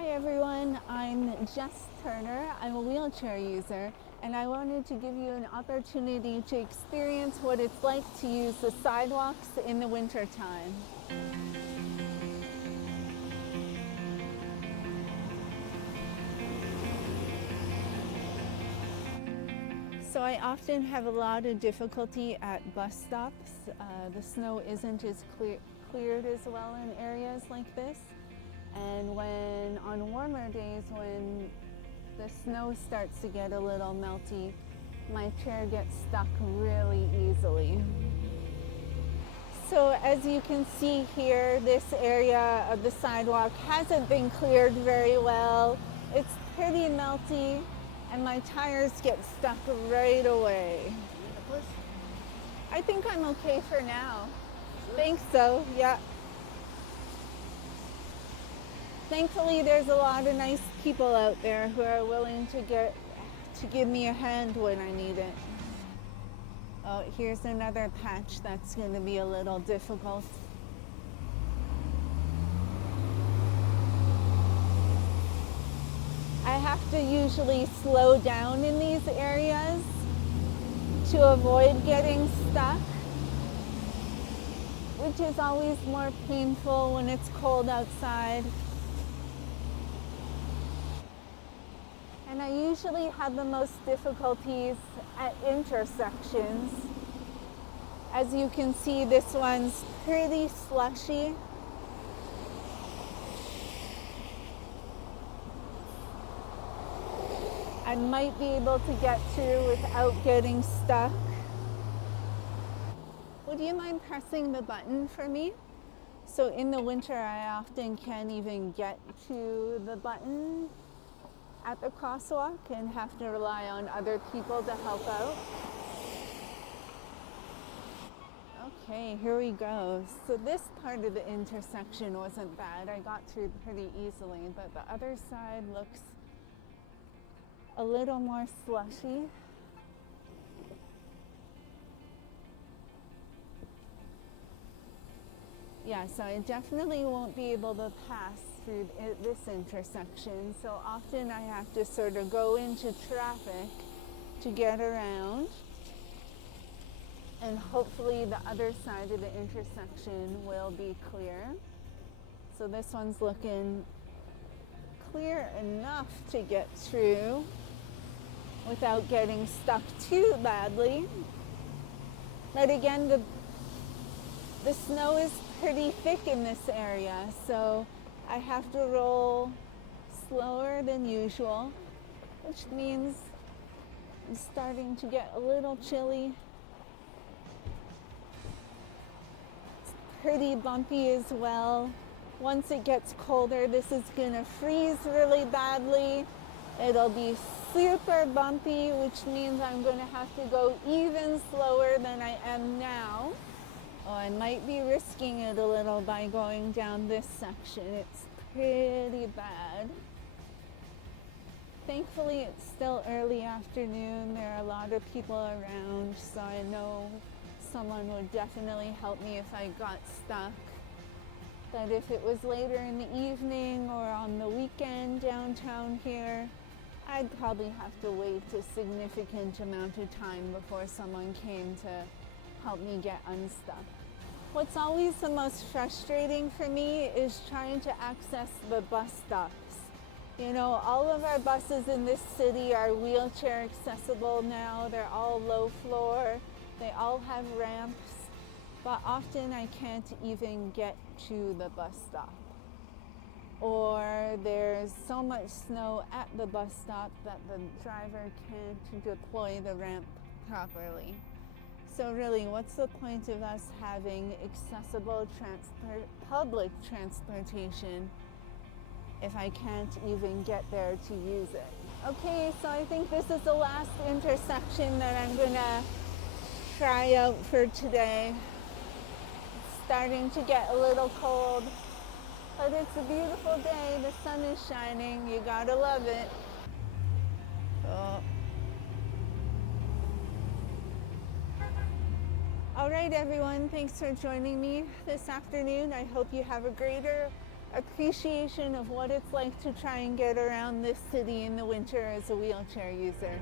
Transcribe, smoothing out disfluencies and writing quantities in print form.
Hi everyone, I'm Jess Turner. I'm a wheelchair user and I wanted to give you an opportunity to experience what it's like to use the sidewalks in the wintertime. So I often have a lot of difficulty at bus stops. The snow isn't as cleared as well in areas like this. And when on warmer days when the snow starts to get a little melty, my chair gets stuck really easily. So as you can see here, this area of the sidewalk hasn't been cleared very well. It's pretty melty and my tires get stuck right away. I think I'm okay for now. Think so, yeah. Thankfully, there's a lot of nice people out there who are willing to give me a hand when I need it. Oh, here's another patch that's going to be a little difficult. I have to usually slow down in these areas to avoid getting stuck, which is always more painful when it's cold outside. And I usually have the most difficulties at intersections. As you can see, this one's pretty slushy. I might be able to get through without getting stuck. Would you mind pressing the button for me? So in the winter, I often can't even get to the button at the crosswalk and have to rely on other people to help out. Okay, here we go. So this part of the intersection wasn't bad. I got through pretty easily, but the other side looks a little more slushy. Yeah, so I definitely won't be able to pass through this intersection. So often I have to sort of go into traffic to get around. And hopefully the other side of the intersection will be clear. So this one's looking clear enough to get through without getting stuck too badly. But again, the snow is pretty thick in this area, so I have to roll slower than usual, which means I'm starting to get a little chilly. It's pretty bumpy as well. Once it gets colder, this is gonna freeze really badly. It'll be super bumpy, which means I'm gonna have to go even slower than I am now. Oh, I might be risking it a little by going down this section. It's pretty bad. Thankfully, it's still early afternoon. There are a lot of people around, so I know someone would definitely help me if I got stuck. But if it was later in the evening or on the weekend downtown here, I'd probably have to wait a significant amount of time before someone came to help me get unstuck. What's always the most frustrating for me is trying to access the bus stops. You know, all of our buses in this city are wheelchair accessible now. They're all low floor. They all have ramps, but often I can't even get to the bus stop. Or there's so much snow at the bus stop that the driver can't deploy the ramp properly. So really, what's the point of us having accessible public transportation if I can't even get there to use it? Okay, so I think this is the last intersection that I'm gonna try out for today. It's starting to get a little cold, but it's a beautiful day. The sun is shining. You gotta love it. Oh. All right, everyone, thanks for joining me this afternoon. I hope you have a appreciation of what it's like to try and get around this city in the winter as a wheelchair user.